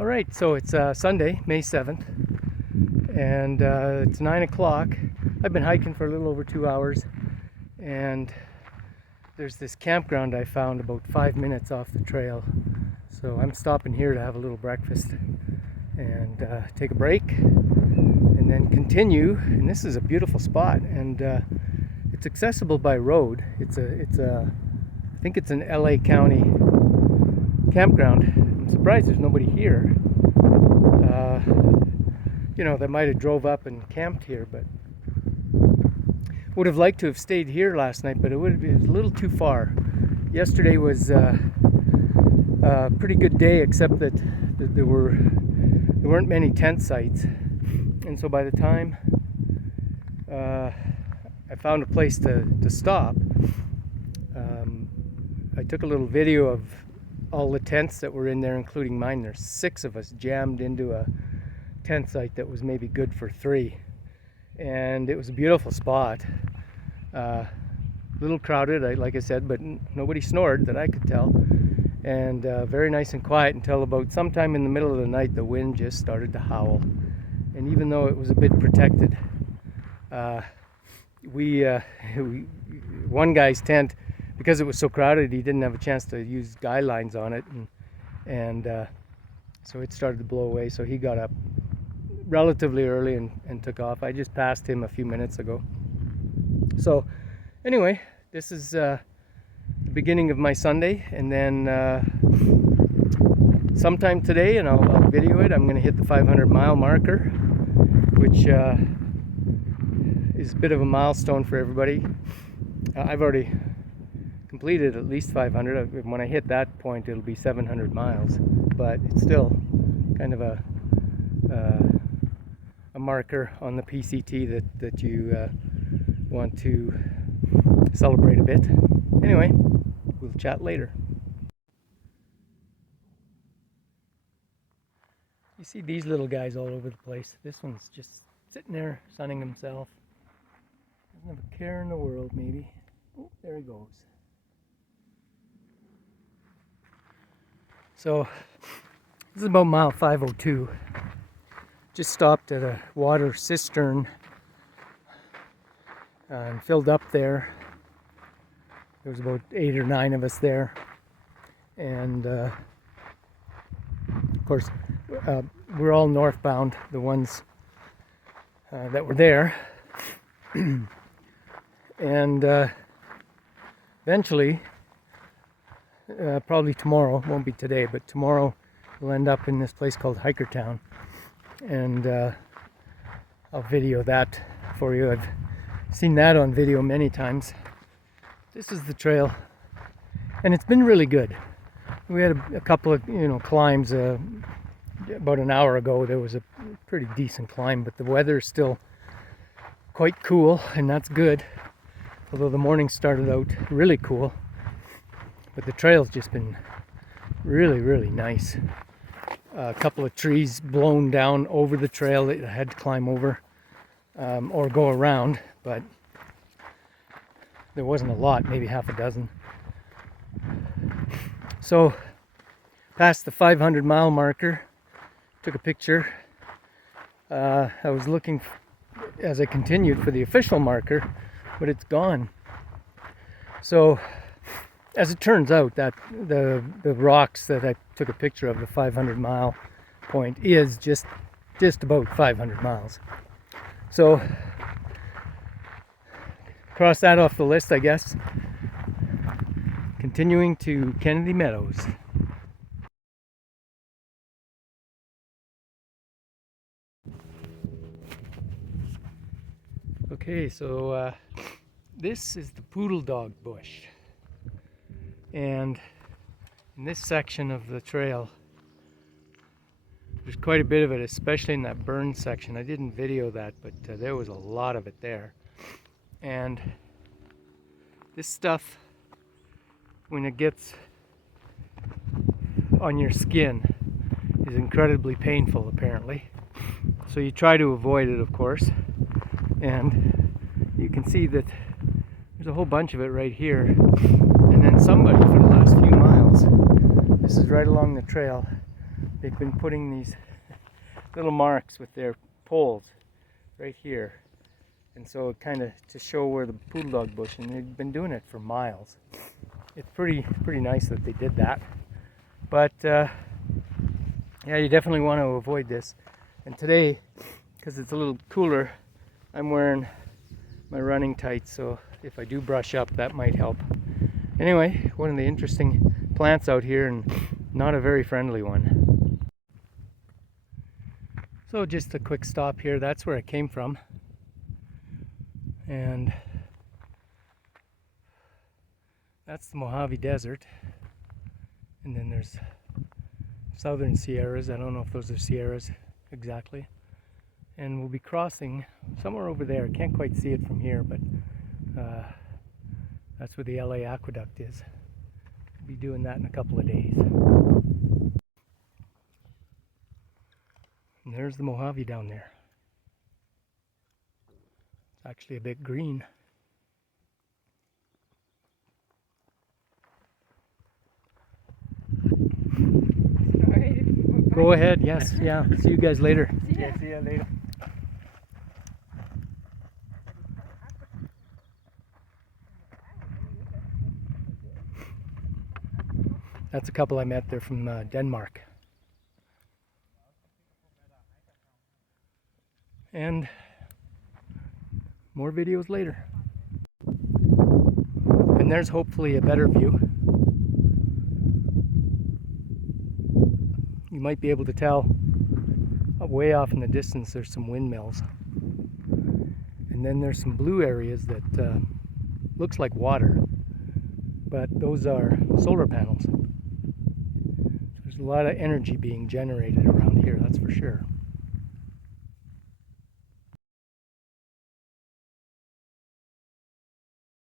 All right, so it's Sunday, May 7th, and it's 9 o'clock. I've been hiking for a little over 2 hours, and there's this campground I found about 5 minutes off the trail. So I'm stopping here to have a little breakfast and take a break, and then continue. And this is a beautiful spot, and it's accessible by road. I think it's an LA County campground. I'm surprised there's nobody here. They might have drove up and camped here, but would have liked to have stayed here last night, but it was a little too far. Yesterday was a pretty good day, except that there weren't many tent sites, and so by the time I found a place to stop, I took a little video of all the tents that were in there, including mine. There's 6 of us jammed into a tent site that was maybe good for 3, and it was a beautiful spot. Little crowded, like I said, but nobody snored that I could tell, and very nice and quiet until about sometime in the middle of the night the wind just started to howl. And even though it was a bit protected, one guy's tent, because it was so crowded, he didn't have a chance to use guy lines on it, and so it started to blow away. So he got up relatively early and took off. I just passed him a few minutes ago. So anyway, this is the beginning of my Sunday, and then sometime today, and I'll video it, I'm going to hit the 500-mile marker, which is a bit of a milestone for everybody. I've already completed at least 500. When I hit that point, it'll be 700 miles, but it's still kind of a marker on the PCT that you want to celebrate a bit. Anyway, we'll chat later. You see these little guys all over the place. This one's just sitting there sunning himself. Doesn't have a care in the world, maybe. Oh, there he goes. So this is about mile 502. Just stopped at a water cistern and filled up there. There was about 8 or 9 of us there, and of course we're all northbound, the ones that were there. And eventually, probably tomorrow, won't be today, but tomorrow we'll end up in this place called Hikertown, and I'll video that for you. I've seen that on video many times. This is the trail, and it's been really good. We had a couple of climbs. About an hour ago there was a pretty decent climb, but the weather is still quite cool, and that's good. Although the morning started out really cool, but the trail's just been really, really nice. A couple of trees blown down over the trail that I had to climb over or go around, but there wasn't a lot, maybe half a dozen. So past the 500-mile marker, took a picture. I was looking as I continued for the official marker, but it's gone. So as it turns out, that the rocks that I took a picture of, the 500-mile point, is just about 500 miles. So cross that off the list, I guess. Continuing to Kennedy Meadows. Okay, so this is the Poodle Dog bush, and in this section of the trail there's quite a bit of it, especially in that burn section. I didn't video that, but there was a lot of it there. And this stuff, when it gets on your skin, is incredibly painful, apparently. So you try to avoid it, of course. And you can see that there's a whole bunch of it right here. And then somebody, for the last few miles, this is right along the trail, they've been putting these little marks with their poles right here, and so kind of to show where the poodle dog bush, and they've been doing it for miles. It's pretty nice that they did that, but yeah, you definitely want to avoid this. And today, because it's a little cooler, I'm wearing my running tights, so if I do brush up, that might help. Anyway, one of the interesting plants out here, and not a very friendly one. So just a quick stop here. That's where I came from, and that's the Mojave Desert, and then there's Southern Sierras. I don't know if those are Sierras exactly, and we'll be crossing somewhere over there. I can't quite see it from here, but that's where the LA Aqueduct is. We'll be doing that in a couple of days. And there's the Mojave down there. It's actually a bit green. Go ahead, yes, yeah. See you guys later. Yeah, see you later. That's a couple I met. They're from Denmark. And more videos later. And there's hopefully a better view. You might be able to tell way off in the distance there's some windmills. And then there's some blue areas that looks like water, but those are solar panels. There's a lot of energy being generated around here, that's for sure.